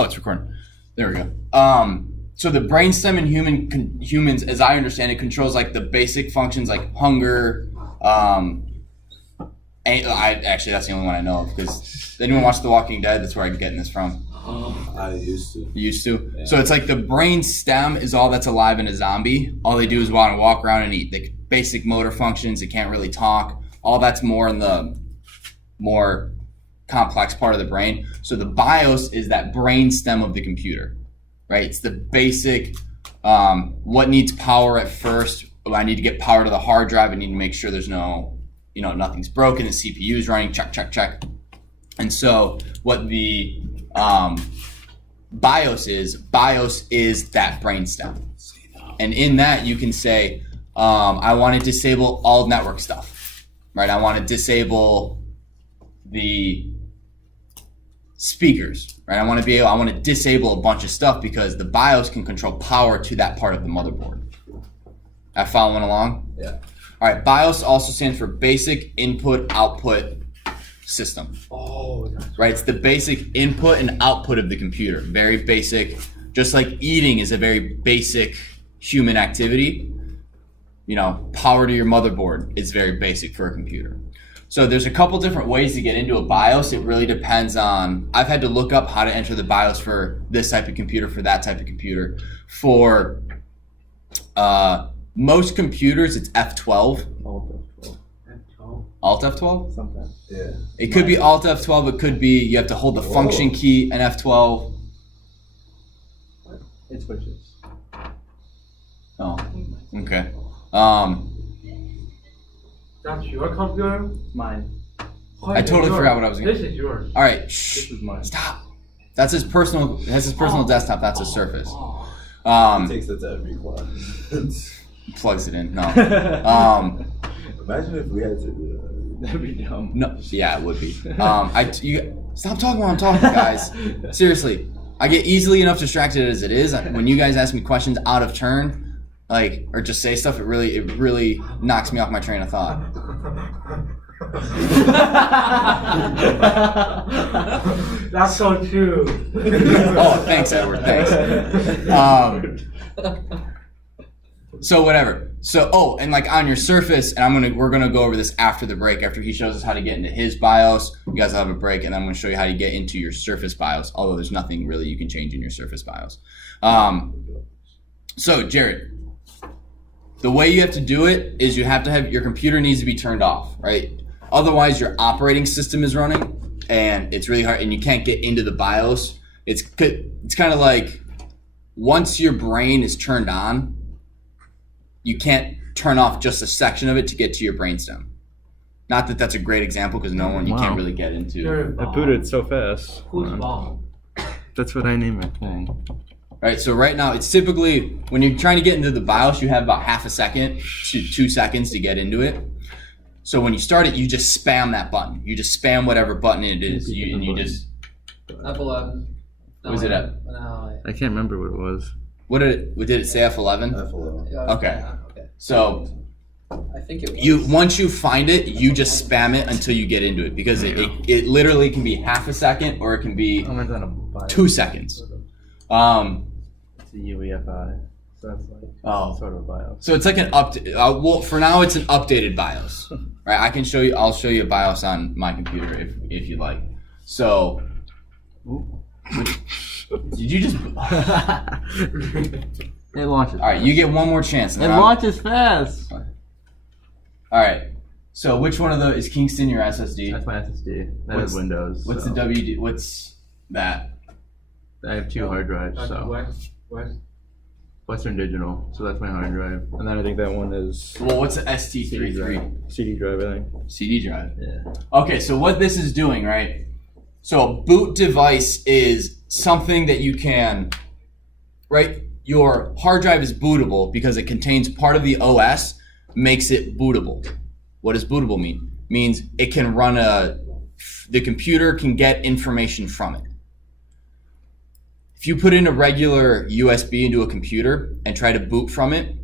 Oh, it's recording. There we go. So the brainstem in humans, as I understand it, controls like the basic functions like hunger. Actually, that's the only one I know of, because anyone watch The Walking Dead? That's where I'm getting this from. I used to. You used to? Yeah. So it's like the brain stem is all that's alive in a zombie. All they do is want to walk around and eat. The basic motor functions, it can't really talk. All that's more in the more complex part of the brain. So the BIOS is that brain stem of the computer, right? It's the basic, what needs power at first. I need to get power to the hard drive. I need to make sure there's no, nothing's broken. The CPU is running, check. And so what the BIOS is that brainstem. And in that you can say, I want to disable all network stuff, right? I want to disable the speakers, right? I want to disable a bunch of stuff because the BIOS can control power to that part of the motherboard. Am I following along? Yeah. All right, BIOS also stands for Basic Input Output System. Oh, that's right. It's the basic input and output of the computer. Very basic. Just like eating is a very basic human activity. Power to your motherboard is very basic for a computer. So there's a couple different ways to get into a BIOS. It really depends on, I've had to look up how to enter the BIOS for this type of computer, for that type of computer. For most computers, it's F12. Alt F12? Sometimes. yeah. It could be Alt F12. It could be you have to hold the function key and F12. It switches. Oh, okay. That's your computer? Mine. I totally forgot what I was going This is yours. All right, This shh. is mine. Stop. That's his personal. That's his personal desktop. That's his Surface. It takes it to every class. Plugs it in. No. Imagine if we had to do that. That'd be dumb. No. Yeah, it would be. You stop talking while I'm talking, guys. Seriously, I get easily enough distracted as it is. When you guys ask me questions out of turn, or just say stuff, it really knocks me off my train of thought. That's so true. Oh, thanks, Edward. Thanks. So whatever. So and like on your Surface, and we're gonna go over this after the break. After he shows us how to get into his BIOS, you guys will have a break, and then I'm gonna show you how to get into your Surface BIOS. Although there's nothing really you can change in your Surface BIOS. So Jared, the way you have to do it is you have to have your computer needs to be turned off, right? Otherwise, your operating system is running, and it's really hard, and you can't get into the BIOS. It's kind of like once your brain is turned on, you can't turn off just a section of it to get to your brainstem. Not that that's a great example, because you can't really get into. I booted so fast. Who's bomb? That's what I name my thing. Right, so right now, it's typically, when you're trying to get into the BIOS, you have about half a second to 2 seconds to get into it. So when you start it, you just spam that button. You just spam whatever button it is, and you just... F11. What was it at? I can't remember what it was. What did it say, F11? F11. Okay. Okay. So I think it was. once you find it, you just spam it until you get into it, because it literally can be half a second or it can be Mine's on a BIOS. 2 seconds. It's a UEFI. So that's like sort of a BIOS. So it's like an well, for now it's an updated BIOS, right? I'll show you a BIOS on my computer if you like. So, did you just? It launches. All right, you get one more chance. It launches fast. All right. So which one of those is Kingston your SSD? That's my SSD. That What's- is Windows. What's so. the WD? What's that? I have 2 hard drives. That's So West. Western Digital. So that's my hard drive. And then I think that one is Well, what's the ST33? CD drive. I think. CD drive. Yeah. Okay, so what this is doing, right? So a boot device is something that you can, right? Your hard drive is bootable because it contains part of the OS, makes it bootable. What does bootable mean? Means it can run the computer can get information from it. If you put in a regular USB into a computer and try to boot from it,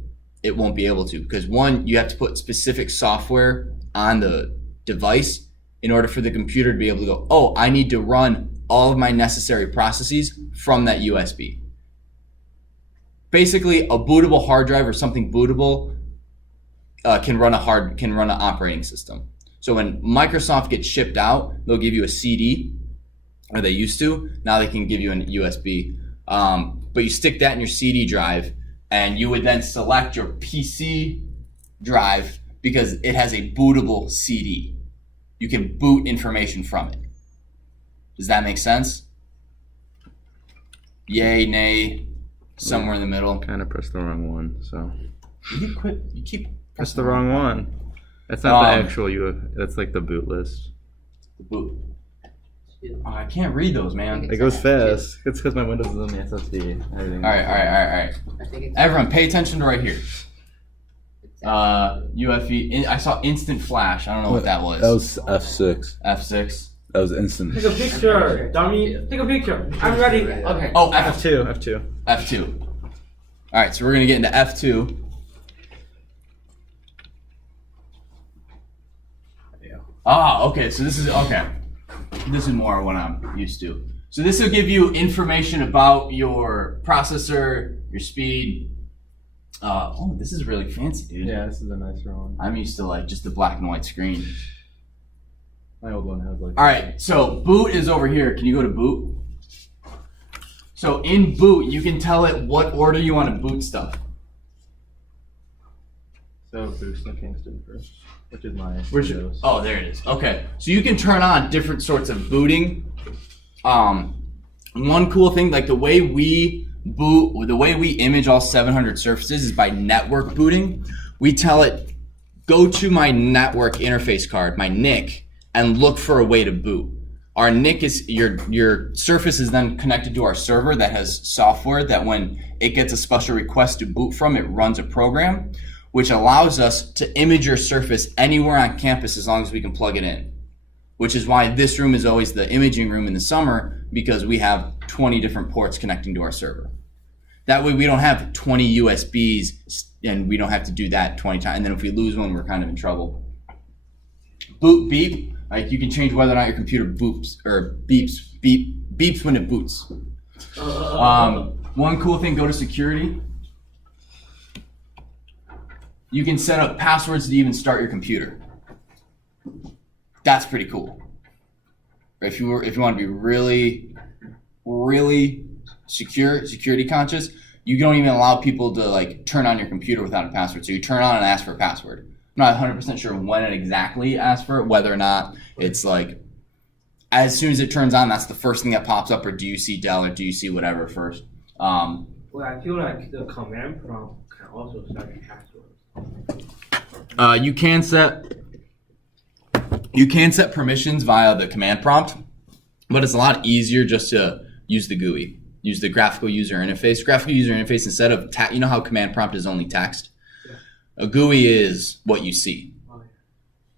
it won't be able to, because one, you have to put specific software on the device in order for the computer to be able to go, oh, I need to run all of my necessary processes from that USB. Basically, a bootable hard drive or something bootable can run an operating system. So when Microsoft gets shipped out, they'll give you a CD, or they used to. Now they can give you a USB. But you stick that in your CD drive, and you would then select your PC drive because it has a bootable CD. You can boot information from it. Does that make sense? Yay, nay, somewhere in the middle. Kind of pressed the wrong one, so. You keep Pressed the wrong one. That's not the Um, actual that's like the boot list. the boot. Oh, I can't read those, man. It goes fast. It's because my Windows is on the SSD. Everything. All right. I think it's Everyone, pay attention to right here. it's UFE. I saw instant flash. I don't know what that was. That was F6. F6. That was instant. Take a picture, dummy. Take a picture. I'm ready. Okay. Oh, F2. F2. All right, so we're gonna get into F2. Okay. So this is okay. This is more what I'm used to. So this will give you information about your processor, your speed. This is really fancy, dude. Yeah, this is a nicer one. I'm used to like just the black and white screen. My old one has like. All right, so boot is over here. Can you go to boot? So in boot, you can tell it what order you want to boot stuff. So boost in Kingston first, which is my Windows. Oh, there it is. Okay, so you can turn on different sorts of booting. One cool thing, like the way we boot, the way we image all 700 surfaces is by network booting. We tell it, go to my network interface card, my NIC, and look for a way to boot. Our NIC is your surface is then connected to our server that has software that when it gets a special request to boot from, it runs a program, which allows us to image your surface anywhere on campus as long as we can plug it in. Which is why this room is always the imaging room in the summer, because we have 20 different ports connecting to our server. That way we don't have 20 USBs and we don't have to do that 20 times. And then if we lose one, we're kind of in trouble. Boot beep. Like you can change whether or not your computer beeps when it boots. One cool thing, go to security. You can set up passwords to even start your computer. That's pretty cool. If you want to be really, really security conscious, you don't even allow people to like turn on your computer without a password. So you turn on and ask for a password. I'm not 100% sure when it exactly asks for it, whether or not it's like as soon as it turns on, that's the first thing that pops up, or do you see Dell or do you see whatever first? Well, I feel like the command prompt can also set passwords. You can set permissions via the command prompt, but it's a lot easier just to use the GUI, use the graphical user interface. Graphical user interface instead of you know how command prompt is only text. A GUI is what you see.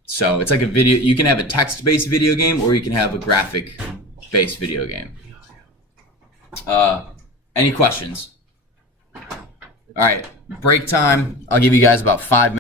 So it's like a video. You can have a text-based video game, or you can have a graphic-based video game. Any questions? All right, break time. I'll give you guys about 5 minutes.